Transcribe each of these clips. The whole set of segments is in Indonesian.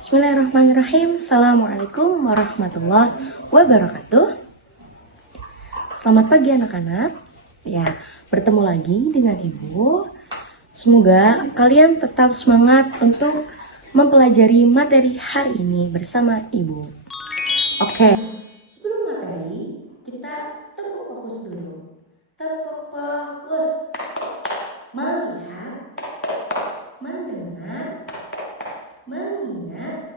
Bismillahirrahmanirrahim. Assalamualaikum warahmatullahi wabarakatuh. Selamat pagi anak-anak. Ya, bertemu lagi dengan Ibu. Semoga kalian tetap semangat untuk mempelajari materi hari ini bersama Ibu. Oke, sebelum materi, kita tepuk fokus dulu. Tepuk fokus. Melihat, mendengar, mengingat.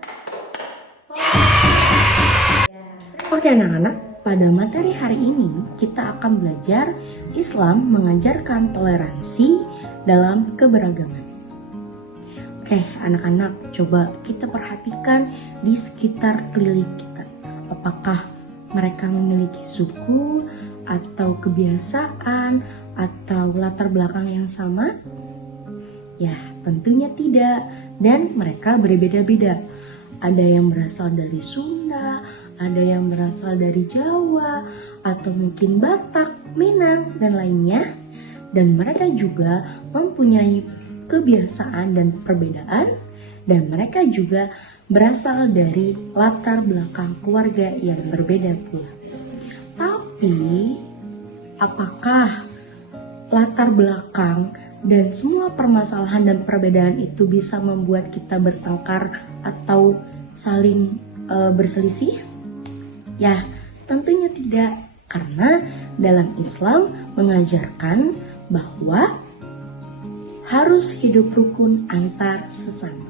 Oke anak-anak, pada materi hari ini kita akan belajar Islam mengajarkan toleransi dalam keberagaman. Oke anak-anak, coba kita perhatikan di sekitar keliling kita. Apakah mereka memiliki suku atau kebiasaan atau latar belakang yang sama? Ya, tentunya tidak. Dan mereka berbeda-beda. Ada yang berasal dari Sunda, ada yang berasal dari Jawa, atau mungkin Batak, Minang, dan lainnya. Dan mereka juga mempunyai kebiasaan dan perbedaan. Dan mereka juga berasal dari latar belakang keluarga yang berbeda pula. Tapi, apakah latar belakang dan semua permasalahan dan perbedaan itu bisa membuat kita bertengkar atau saling berselisih? Ya, tentunya tidak. Karena dalam Islam mengajarkan bahwa harus hidup rukun antar sesama.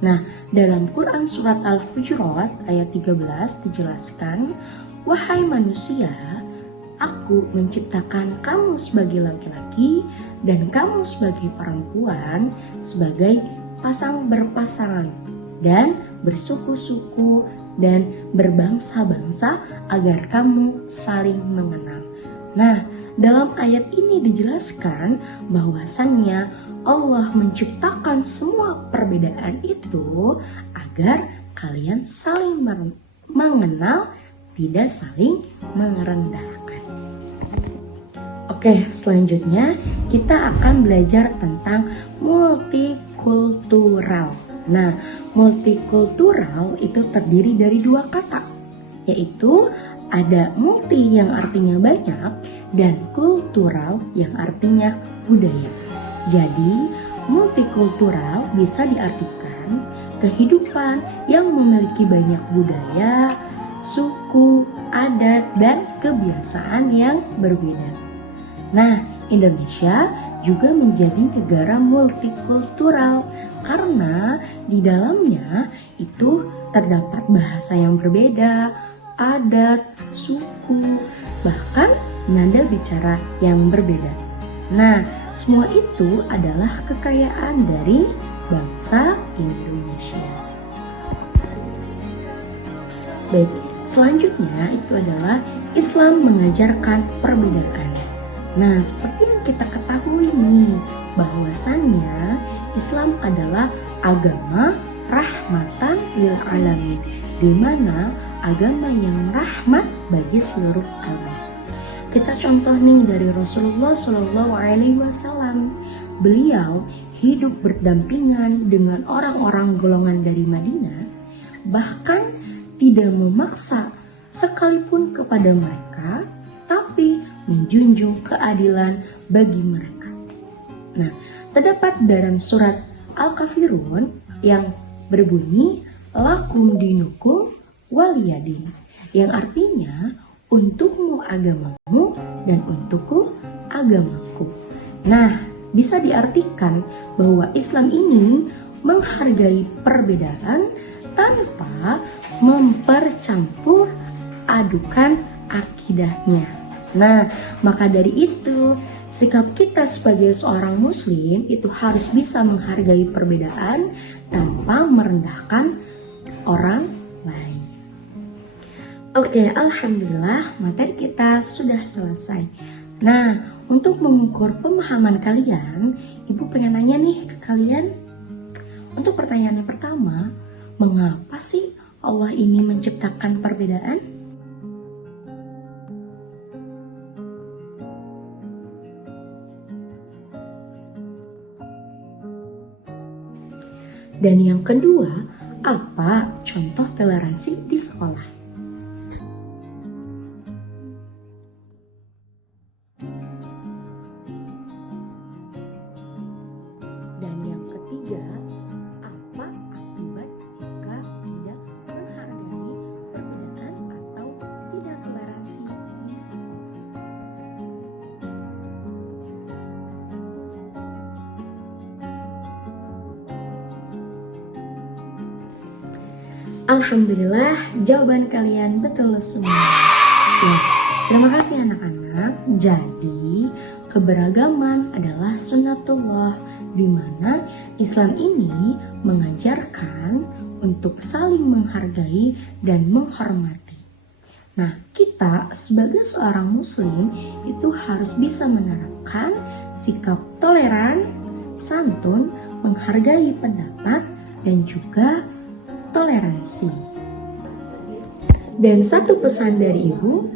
Nah, dalam Quran surat Al-Hujurat ayat 13 dijelaskan, "Wahai manusia, Aku menciptakan kamu sebagai laki-laki dan kamu sebagai perempuan sebagai pasang berpasangan dan bersuku-suku dan berbangsa-bangsa agar kamu saling mengenal." Nah, dalam ayat ini dijelaskan bahwasannya Allah menciptakan semua perbedaan itu agar kalian saling mengenal, tidak saling merendahkan. Oke, selanjutnya kita akan belajar tentang multikultural. Nah, multikultural itu terdiri dari dua kata, yaitu ada multi yang artinya banyak dan kultural yang artinya budaya. Jadi, multikultural bisa diartikan kehidupan yang memiliki banyak budaya, suku, adat, dan kebiasaan yang berbeda. Nah, Indonesia juga menjadi negara multikultural karena di dalamnya itu terdapat bahasa yang berbeda, adat, suku, bahkan nada bicara yang berbeda. Nah, semua itu adalah kekayaan dari bangsa Indonesia. Baik, selanjutnya itu adalah Islam mengajarkan perbedaan. Nah, seperti yang kita ketahui nih, bahwasannya Islam adalah agama rahmatan lil alamin, di mana agama yang rahmat bagi seluruh alam. Kita contoh nih dari Rasulullah SAW. Beliau hidup berdampingan dengan orang-orang golongan dari Madinah, bahkan tidak memaksa sekalipun kepada mereka, tapi menjunjung keadilan bagi mereka. Nah, terdapat dalam surat Al-Kafirun yang berbunyi lakum dinukum waliyadin, yang artinya untukmu agamamu dan untukku agamaku. Nah, bisa diartikan bahwa Islam ini menghargai perbedaan tanpa mempercampur adukan akidahnya. Nah, maka dari itu, sikap kita sebagai seorang muslim itu harus bisa menghargai perbedaan tanpa merendahkan orang lain. Oke, alhamdulillah materi kita sudah selesai. Nah, untuk mengukur pemahaman kalian, Ibu pengen nanya nih ke kalian. Untuk pertanyaan yang pertama, mengapa sih Allah ini menciptakan perbedaan? Dan yang kedua, Apa contoh toleransi di sekolah? Dan yang ketiga, apa akibat jika tidak menghargai perbedaan atau tidak toleransi di sekolah? Alhamdulillah, jawaban kalian betul semua. Ya, terima kasih anak-anak. Jadi, keberagaman adalah sunnatullah, di mana Islam ini mengajarkan untuk saling menghargai dan menghormati. Nah, kita sebagai seorang muslim itu harus bisa menerapkan sikap toleran, santun, menghargai pendapat, dan juga toleransi. Dan satu pesan dari Ibu,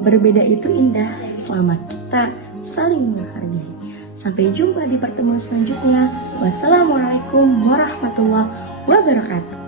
berbeda itu indah selama kita saling menghargai. Sampai jumpa di pertemuan selanjutnya. Wassalamualaikum warahmatullahi wabarakatuh.